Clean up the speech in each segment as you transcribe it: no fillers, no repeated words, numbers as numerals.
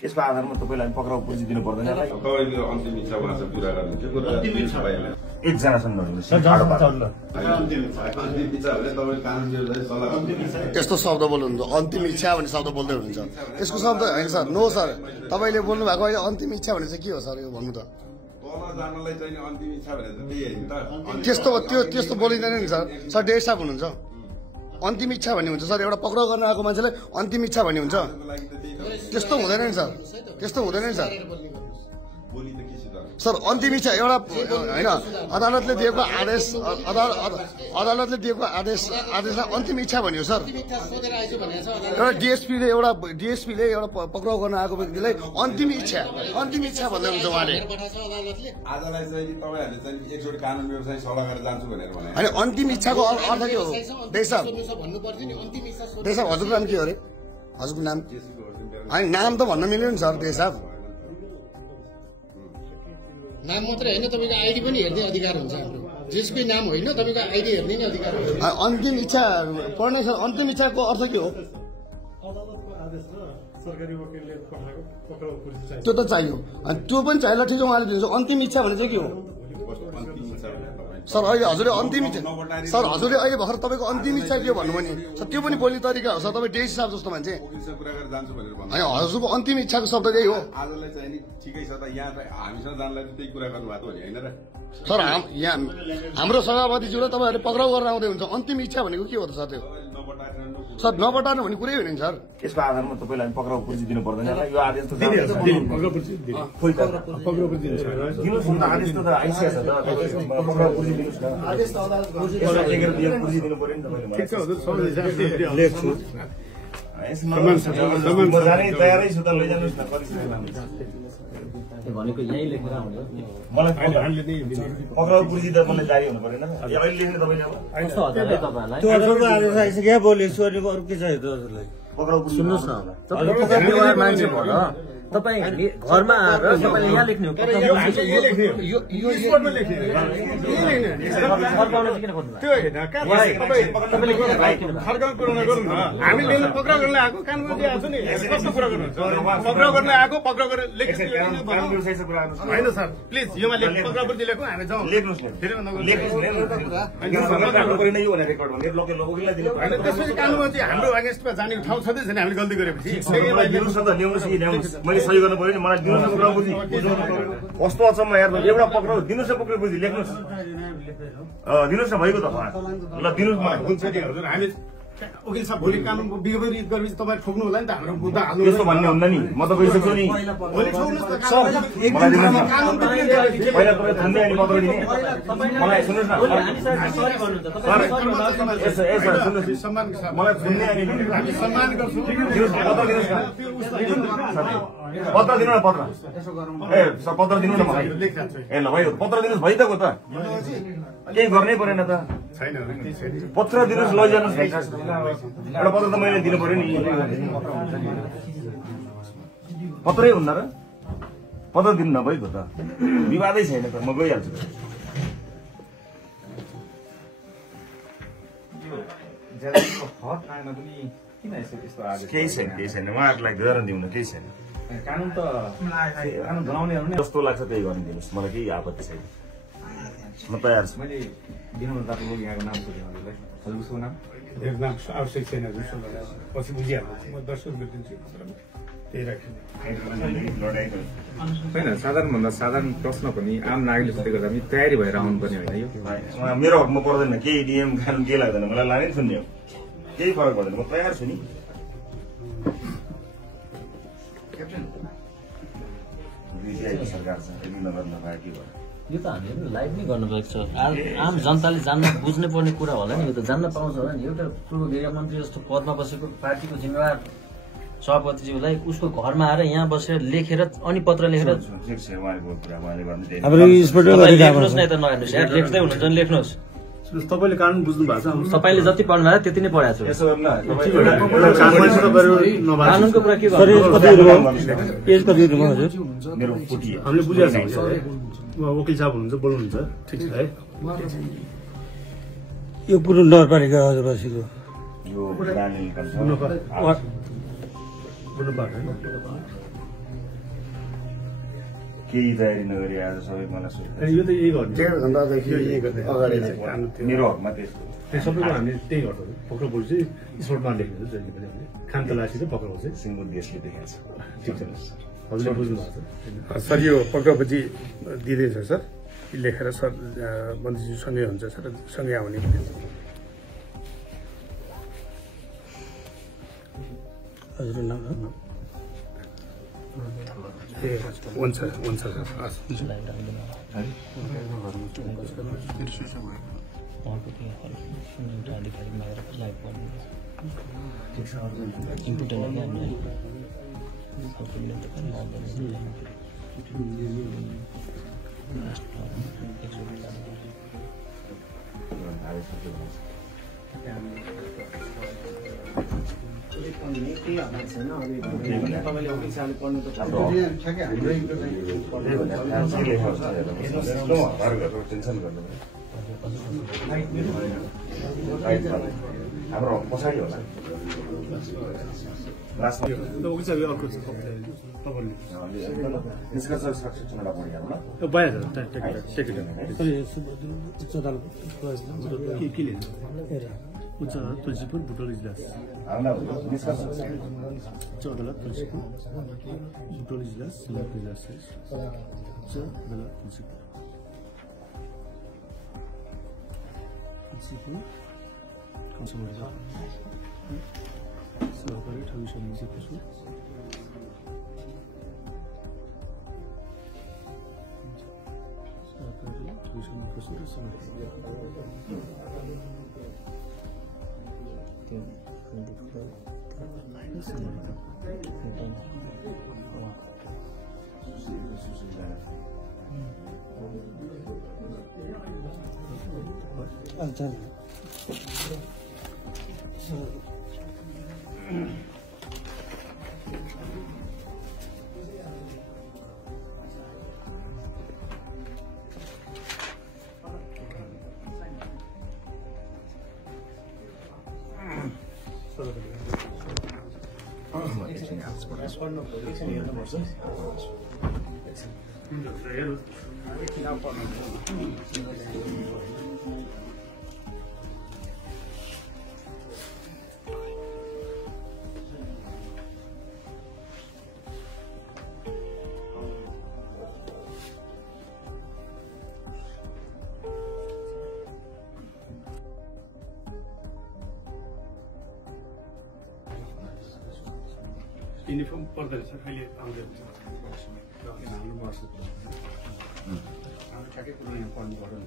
यसको आधारमा तपाईलाई पक्राउ पुर्जी दिनु पर्दैन र तपाईले अन्तिम इच्छा उहाँसँग पूरा गर्ने के कुरा अन्तिम इच्छा भइहाल्यो एकजनासँग नहुनु त्यस्तो शब्द बोल्नुहुन्छ अन्तिम इच्छा भन्ने शब्द बोल्दै हुनुहुन्छ त्यसको शब्द होइन सर नो सर तपाईले बोल्नु भएको अहिले अन्तिम इच्छा भने चाहिँ के हो सर यो भन्नु त जानलाई चाहिँ अन्तिम इच्छा भने त त्यही होइन त्यस्तो त्यस्तो बोलिँदैन नि सर सर डेढ साहब हुनुहुन्छ अन्तिम इच्छा भन्ने हुन्छ सर एउटा पक्राउ गर्न आएको मान्छेलाई अन्तिम इच्छा भन्ने हुन्छ त्यस्तो हुँदैन नि सर त्यस्तो हुँदैन नि सर सर अन्तिम इच्छा एउटा होइन अदालतले दिएको आदेश अदालतले दिएको आदेशलाई अन्तिम इच्छा भन्यो सर एउटा डिएसपीले एउटा पक्राउ गर्न आएको व्यक्तिलाई अन्तिम इच्छा भन्दै हुन्छ उहाँले आजलाई चाहिँ तपाईहरुले चाहिँ एकजोडी कानुन व्यवसाय सल्लाह गरेर जान्छु भनेर भने अनि अन्तिम इच्छाको अर्थ के हो देशब हजुरको नाम के हो अरे हजुरको नाम होइन नाम त भन्न मिल्यो नि सर देशब नाम मात्रै होइन तपाईको आइडी पनि हेर्ने अधिकार हुन्छ हाम्रो जसकै नाम होइन तपाईको आइडी हेर्ने नै अधिकार हुन्छ अन्तिम इच्छा पर्ने सर अन्तिम इच्छाको अर्थ के हो त्यो त चाहियो अनि त्यो पनि चाहिएला ठिक उहाँले दिन्छ अन्तिम इच्छा भने चाहिँ के हो सर अहिले हजुरले अन्तिम इच्छा सर हजुरले अहिले भर्खर तपाईँको अन्तिम इच्छा के हो भन्नुभयो नि सर त्यो पनि बोल्ने तरिका हो सर तपाईँ डेस साहब जस्तो मान्छे होइन हजुरको अन्तिम इच्छाको शब्द त्यही हो आजलाई चाहिँ नि ठिकै छ त यहाँ हामीसँग जानलाई त्यही कुरा गर्नुभएको हो नि होइन र सर यहाँ हाम्रो सभापतिज्यूलाई तपाईँहरूले पक्राउ गरेर आउँदै हुन्छ अन्तिम इच्छा भनेको के हो त सर त्यो सर नबटार्नु भन्ने कुरै होइन नि सर यसको आधारमा तपाईलाई पक्राउ पुर्जी दिनु पर्दैन र यो आदेश त दिनुहोस् न आदेश त आइसकेछ त पक्राउ पुर्जी दिनुहोस् न आदेश त अदालतको पुर्जी दिनु पर्यो नि तपाईले ठिक छ हजुर सब लेख्छु म जाने तयारै छु त लैजानुस् न भनेको यही लेखेर आउँछ मलाई पक्राउ पुर्जी त मलाई जारी हुनु पर्दैन अहिले लेख्ने तपाईले अब त्यो हजुरको आदेश आइसक्यो बोलेछु अनि अरू के चाहियो त हजुरलाई पक्राउ पुर्जी सुन्नुहोस् न तपाईँ पक्राउ व्यवहार मान्छे भन तपाईँ घरमा आएर तपाईँले यहाँ लेख्ने हो हामीले पक्राउ गर्न आएको कानुन आएको नि कस्तो कुरा गर्नुहुन्छ पक्राउ गर्न आएको पक्राउ गरेर होइन सर प्लिज योमा पक्राउ पुर्जी लेखौँ हामी जाउँ त्यसपछि कानुनमा चाहिँ हाम्रो अगेन्स्टमा जाने ठाउँ छँदै छैन हामीले गल्ती गरेपछि सही गर्नु पर्यो नि मलाई दिनुहोस् न पक्राउ पुर्जी कस्तो अचम्म यार एउटा पक्राउ दिनुहोस् न पक्राउ पुर्जी लेख्नुहोस् दिनुहोस् न भइगयो त ल दिनुहोस् मलाई हुन्छ नि हजुर हामी वकिल साहब भोलि कानुन विपरीत गरेपछि तपाईँ ठोक्नु होला नि त हाम्रो मुद्दा हाल्नु त्यस्तो भन्ने हुन्न नि म त गइसक्छु नि पहिला तपाईँ थान्दै अनि पक्राउ दिने मलाई सुन्नुहोस् न मलाई सुन्ने अनि सम्मान गर्छु पत्र दिनु न पत्र ए पत्र दिनु न मलाई ए ल भयो पत्र दिनुहोस् भइ त को त केही गर्नै परेन त पत्र दिनुहोस् लैजानुहोस् एउटा पत्र त मैले दिनु पर्यो नि पत्रै हुन्न र पत्र दिनु नभइगयो त विवादै छैन त म गइहाल्छु केही छैन उहाँहरूलाई गरेर दिउन केही छैन कानुन त कानुन बनाउने जस्तो लाग्छ त्यही गरिदिनुहोस् मलाई केही आपत्ति छैन म तयार छु मैले दिनु तपाईँको यहाँको नाम सोधेँ हजुरलाई हजुर उसको नाम नाम आवश्यक छैन पछि बुझिहाल्नु म दर्शक बिर्दिन्छु त्यही राख्छु होइन साधारणभन्दा साधारण प्रश्न पनि आम नागरिकले सोधेको गर्दा पनि तयारी भएर आउनुपर्ने होइन यो मेरो हकमा पर्दैन केही नियम कानुन केही लाग्दैन मलाई लानै सुन्ने हो केही फरक पर्दैन म तयार छु नि सरकार छ नगर्न पाए के भयो यो त हामीले लाइभ नै गर्नुपर्छ आम जनताले जान्न बुझ्नै पर्ने कुरा होला नि यो त जान्न पाउँछ होला नि एउटा पूर्व गृहमन्त्री जस्तो पदमा बसेको पार्टीको जिम्मेवार सभापतिज्यूलाई उसको घरमा आएर यहाँ बसेर लेखेर अनि पत्र लेखेर लेख्नुहोस् न यता नहेर्नुहोस् यार लेख्दै हुनुहुन्छ नि लेख्नुहोस् तपाईले कानुन बुझ्नु भएको छ तपाईँले जति पढ्नु भएको त्यति नै पढाएको छु कानुनको कुरा के हामीले बुझेको छ वकिल साहब हुनुहुन्छ बोल्नुहुन्छ ठिक छ है यो पुरो नगरपालिका बसेको केही तयारी नगरी आज सबै मलाई सुरक्षा यो त यही गर्ने 1.5 घण्टादेखि अगाडि मेरो हकमा त्यस्तो त्यो सबैको हामीले त्यही गर्छौँ पक्राउ पुलिस चाहिँ स्पोर्टमा लेख्नु छ जहिले पनि हामीले खान तलासी र पक्राउ चाहिँ सिङ्गो देशले देखाएको छ ठिक छ हजुरले बुझ्नु भएको छ सर यो पक्राउपछि दिँदैछ सर लेखेर सर मन्त्रीज्यू सँगै हुन्छ सर सँगै आउने हजुर नाम हुन्छ हुन्छ सर हाम्रो पछाडि होला उच्च अदालत तुलसीपुर बुटोल इजलास उच्च अदालत तुलसीपुर बुटोल इजलास जिल्लाको इजलास उच्च अदालत तुलसीपुर सहकारी ठगी समितिको छु सहकारी ठगी समितिको छु र समिति युनिफर्म पर्दैन सर अहिले आउँदै हुन्छ ठ्याक्कै कुरो यहाँ पढ्नु पर्यो नि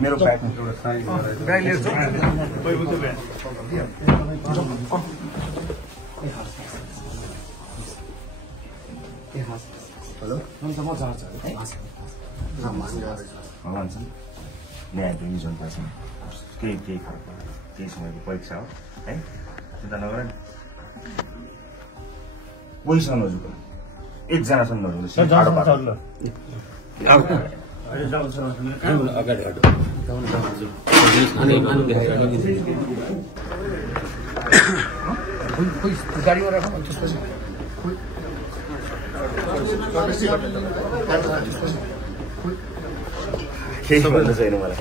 मेरो ब्याग भगवान् छन् न्यायप्रेमी जनता छन् केही फरक केही समयको परीक्षा हो है चिन्ता नगर कोहीसँग नजुक एकजनासँग नजुक गाडीमा राखौँ केही भन्नु छैन मलाई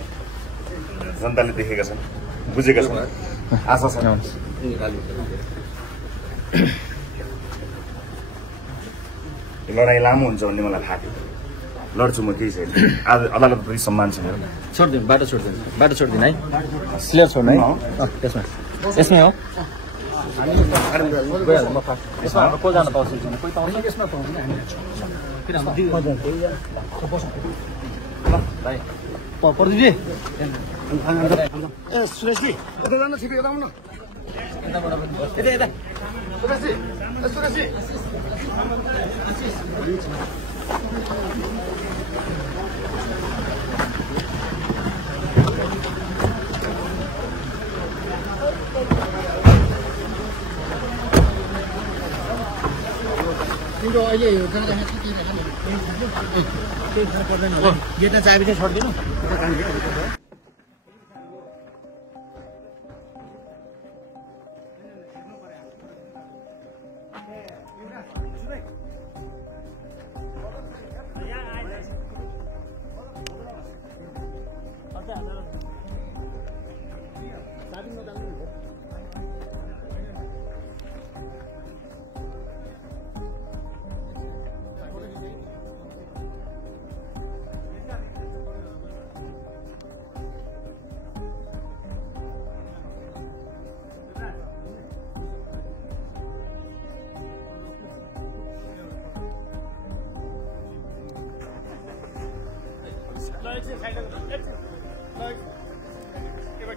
जनताले देखेका छन् बुझेका छन् आशा छ लडाइँ लामो हुन्छ भन्ने मलाई थाहा थियो लड्छु म केही छैन आज अदालतप्रति सम्मान छ मेरो छोडिदिनु बाटो छोडिदिनु है क्लियर छोड्नु है त्यसमा यसमै हो गइहाल्छ म फास्ट यसमा हाम्रो को जान पाउँछ कोही पाउँछ यसमा पाउँदैन हामी किन भाइ प्रदीपजी ए सुरेशजी यता जानु छिटो यता आउनु यता यता सुरेशजी ए सुरेशजी तिम्रो अहिले यो जाँदाखेरि के राख्नु केही थाहा पर्दैन होला गेटमा चाबी चाहिँ छोडिदिनु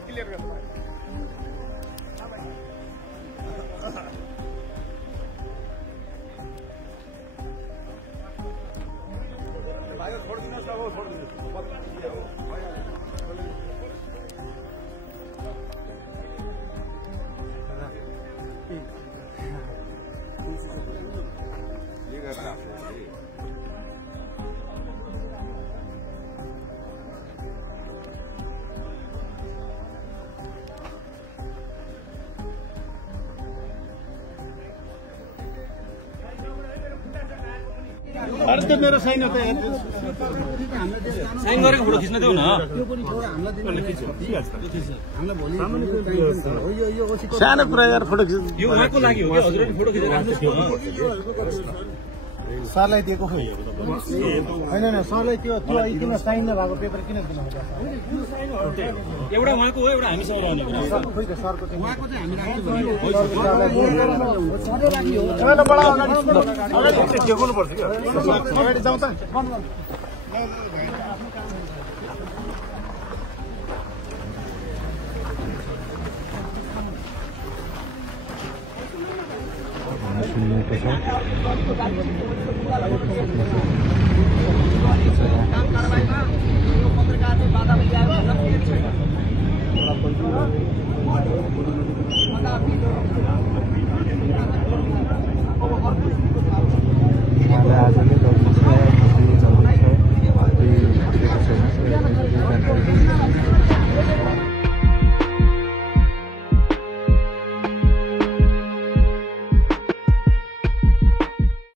क्लियर गर्नु अरे त्यो मेरो साइन हो त साइन गरेको फोटो खिच्न देऊ न सानो कुरा यार फोटो खिच्नु यो उहाँको लागि हो कि हजुरले फोटो खिचेर सरलाई दिएको खोइ होइन सरलाई त्यो किन साइन नभएको पेपर किन दिनुहुन्छ एउटा उहाँको हो एउटा हामीसँग रहने खोइ त सरको चाहिँ उहाँको चाहिँ हामी अगाडि जाउँ त सुन्नु